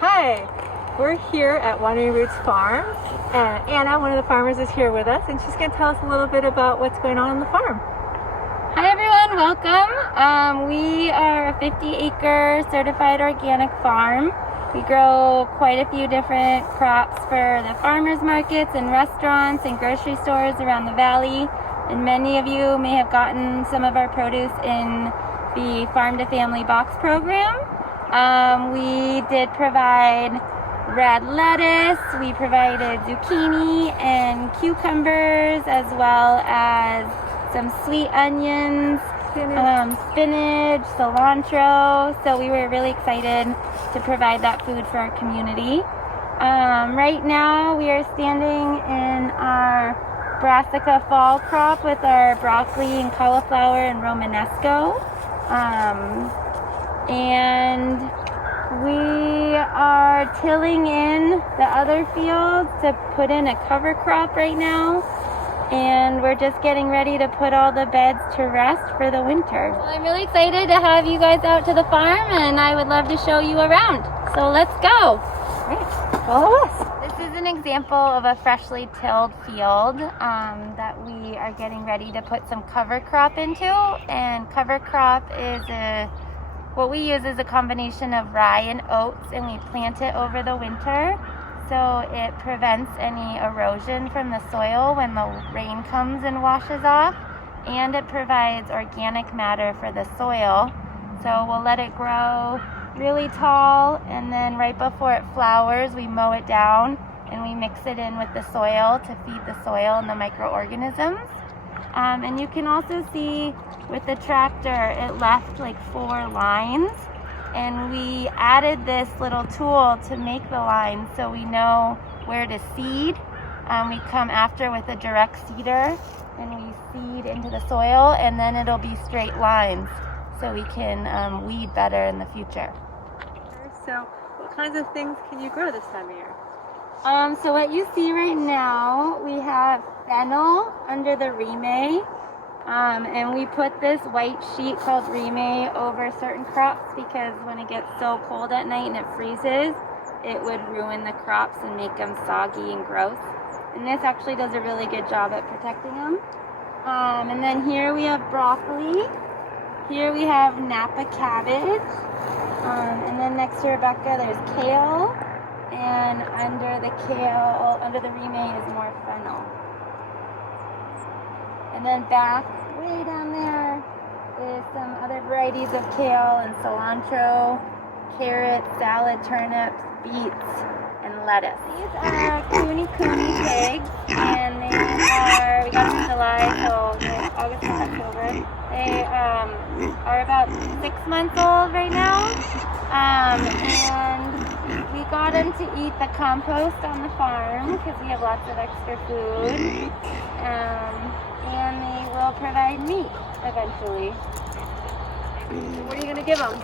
Hi, we're here at Wandering Roots Farm, and Anna, one of the farmers, is here with us, and she's going to tell us a little bit about what's going on the farm. Hi everyone, welcome. We are a 50-acre certified organic farm. We grow quite a few different crops for the farmers markets and restaurants and grocery stores around the valley. And many of you may have gotten some of our produce in the Farm to Family Box program. We did provide red lettuce, we provided zucchini and cucumbers, as well as some sweet onions, spinach, cilantro. So we were really excited to provide that food for our community. Right now we are standing in our brassica fall crop with our broccoli and cauliflower and romanesco. And we are tilling in the other fields to put in a cover crop right now. And we're just getting ready to put all the beds to rest for the winter. Well, I'm really excited to have you guys out to the farm, and I would love to show you around. So let's go. Great, follow us. This is an example of a freshly tilled field that we are getting ready to put some cover crop into. And cover crop is what we use is a combination of rye and oats, and we plant it over the winter. So it prevents any erosion from the soil when the rain comes and washes off, and it provides organic matter for the soil. So we'll let it grow really tall, and then right before it flowers, we mow it down and we mix it in with the soil to feed the soil and the microorganisms. And you can also see with the tractor, it left like 4 lines. And we added this little tool to make the lines so we know where to seed. We come after with a direct seeder and we seed into the soil, and then it'll be straight lines so we can weed better in the future. So what kinds of things can you grow this time of year? So what you see right now, we have fennel under the rime. And we put this white sheet called rime over certain crops because when it gets so cold at night and it freezes, it would ruin the crops and make them soggy and gross. And this actually does a really good job at protecting them. And then here we have broccoli. Here we have Napa cabbage. And then next to Rebecca, there's kale. And under the rime is more fennel. And then back way down there is some other varieties of kale and cilantro, carrots, salad, turnips, beets, and lettuce. These are Cooney pigs, and we got them in July, so August and October. They are about 6 months old right now, and we got them to eat the compost on the farm because we have lots of extra food. And they will provide meat eventually. What are you going to give them?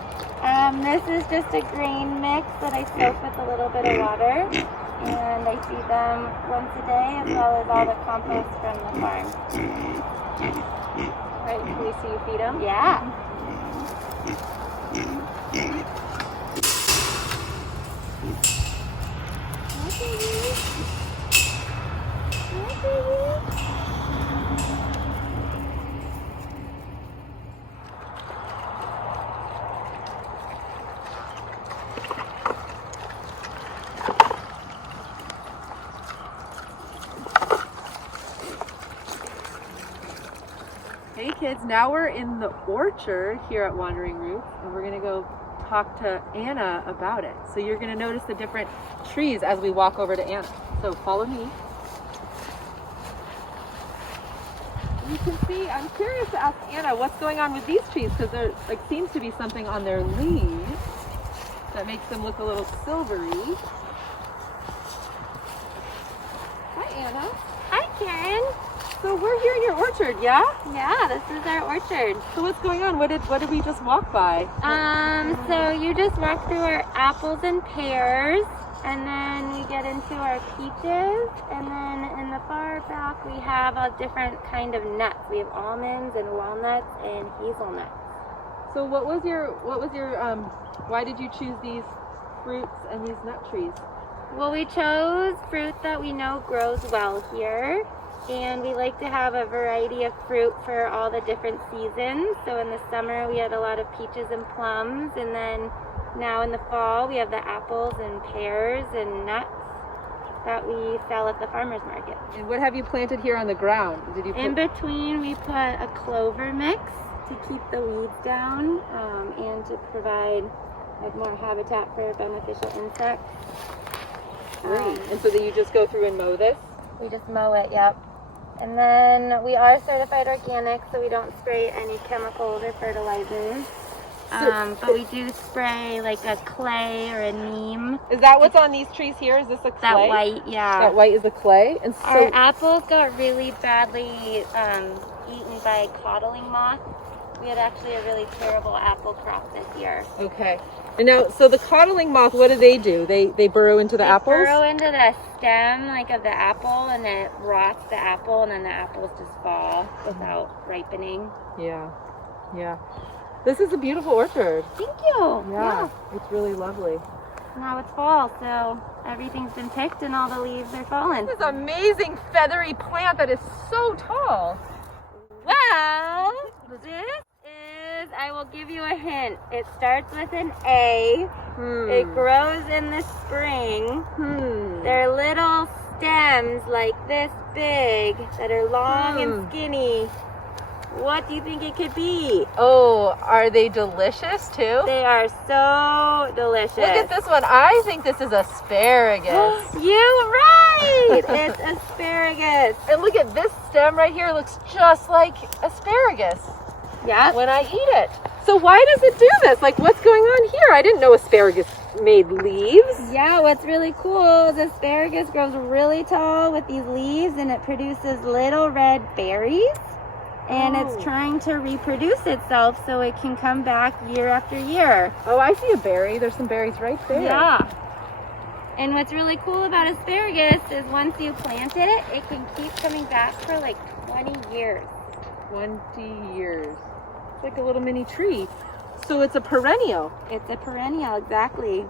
This is just a grain mix that I soak with a little bit of water, and I feed them once a day, as well as all the compost from the farm. Right, can we see you feed them? Yeah. Hey kids, now we're in the orchard here at Wandering Roots, and we're going to go talk to Anna about it. So you're going to notice the different trees as we walk over to Anna. So follow me. You can see, I'm curious to ask Anna what's going on with these trees, because there seems to be something on their leaves that makes them look a little silvery. Hi Anna. Hi Karen. So we're here in your orchard, yeah? Yeah, this is our orchard. So what's going on? What did we just walk by? So you just walk through our apples and pears, and then we get into our peaches, and then in the far back we have a different kind of nuts. We have almonds and walnuts and hazelnuts. So why did you choose these fruits and these nut trees? Well, we chose fruit that we know grows well here, and we like to have a variety of fruit for all the different seasons. So in the summer we had a lot of peaches and plums, and then now in the fall we have the apples and pears and nuts that we sell at the farmer's market. And what have you planted here on the ground? In between we put a clover mix to keep the weeds down, and to provide more habitat for beneficial insects. Great. And so then you just go through and mow this? We just mow it, yep. And then we are certified organic, so we don't spray any chemicals or fertilizers. But we do spray like a clay or a neem. Is that what's on these trees here? Is this a clay? That white, yeah. That white is the clay? And so our apples got really badly eaten by codling moth. We had actually a really terrible apple crop this year. Okay. And now, so the codling moth, what do? They burrow into the apples? They burrow into the stem of the apple, and it rots the apple, and then the apples just fall without ripening. Yeah. Yeah. This is a beautiful orchard. Thank you. Yeah. It's really lovely. Now it's fall, so everything's been picked and all the leaves are falling. This amazing feathery plant that is so tall. Well, this is, I will give you a hint. It starts with an A. It grows in the spring. They're little stems like this big that are long and skinny. What do you think it could be? Oh, are they delicious too? They are so delicious. Look at this one. I think this is asparagus. You're right! It's asparagus. And look at this stem right here. It looks just like asparagus. Yeah. When I eat it. So why does it do this? Like, what's going on here? I didn't know asparagus made leaves. Yeah, what's really cool is asparagus grows really tall with these leaves, and it produces little red berries. And it's trying to reproduce itself so it can come back year after year. Oh, I see a berry. There's some berries right there. Yeah. And what's really cool about asparagus is once you plant it, it can keep coming back for like 20 years. 20 years. It's like a little mini tree. So it's a perennial. It's a perennial, exactly.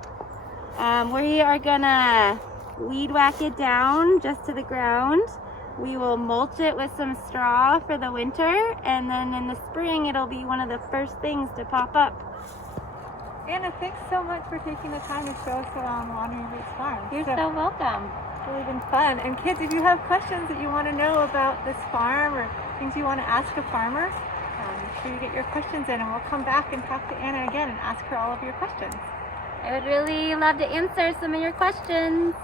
We are gonna weed whack it down just to the ground. We will mulch it with some straw for the winter, and then in the spring it'll be one of the first things to pop up. Anna, thanks so much for taking the time to show us around Wandering Roots Farm. You're so welcome. It's really been fun. And kids, if you have questions that you want to know about this farm or things you want to ask a farmer, make sure you get your questions in, and we'll come back and talk to Anna again and ask her all of your questions. I would really love to answer some of your questions.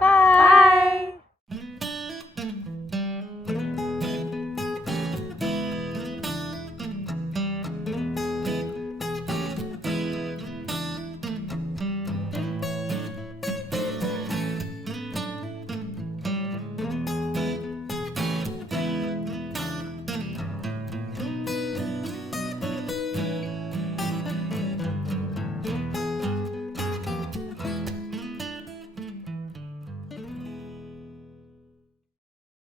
Bye!